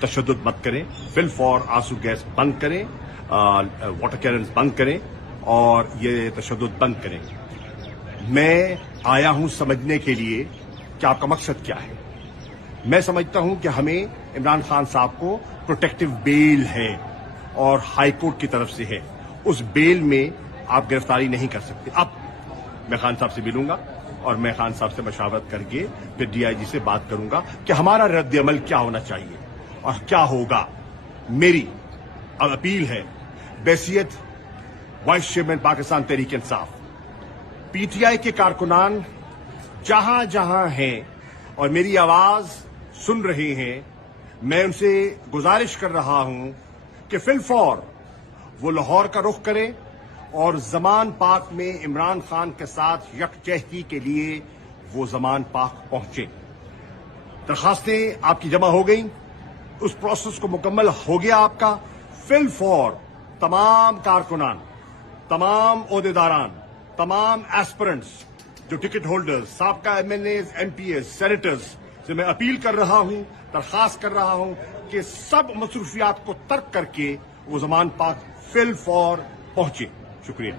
تشدد مت کریں، فل فور آنسو گیس بند کریں، واٹر کیننز بند کریں اور یہ تشدد بند کریں۔ میں آیا ہوں سمجھنے کے لیے کہ آپ کا مقصد کیا ہے۔ میں سمجھتا ہوں کہ ہمیں عمران خان صاحب کو پروٹیکٹیو بیل ہے اور ہائی کورٹ کی طرف سے ہے، اس بیل میں آپ گرفتاری نہیں کر سکتے۔ اب میں خان صاحب سے ملوں گا اور میں خان صاحب سے مشاورت کر کے پھر ڈی آئی جی سے بات کروں گا کہ ہمارا رد عمل کیا ہونا چاہیے اور کیا ہوگا۔ میری اب اپیل ہے بحیثیت vice chairman Pakistan Tehreek Insaf, P T I کے کارکنان جہاں جہاں ہیں اور میری آواز سن رہے ہیں، میں ان سے گزارش کر رہا ہوں کہ فی الفور وہ لاہور کا رخ کریں اور زمان پاک میں عمران خان کے ساتھ یکجہتی کے لیے وہ زمان پاک پہنچے۔ درخواستیں آپ کی جمع ہو گئیں، اس پروسیس کو مکمل ہو گیا آپ کا۔ فی الفور تمام کارکنان، تمام عہدیداران، تمام ایسپرنٹس جو ٹکٹ ہولڈرز، سابقہ M L As, M P As, senators سے میں اپیل کر رہا ہوں، درخواست کر رہا ہوں کہ سب مصروفیات کو ترک کر کے وہ زمان پاک فی الفور پہنچے۔ شکریہ۔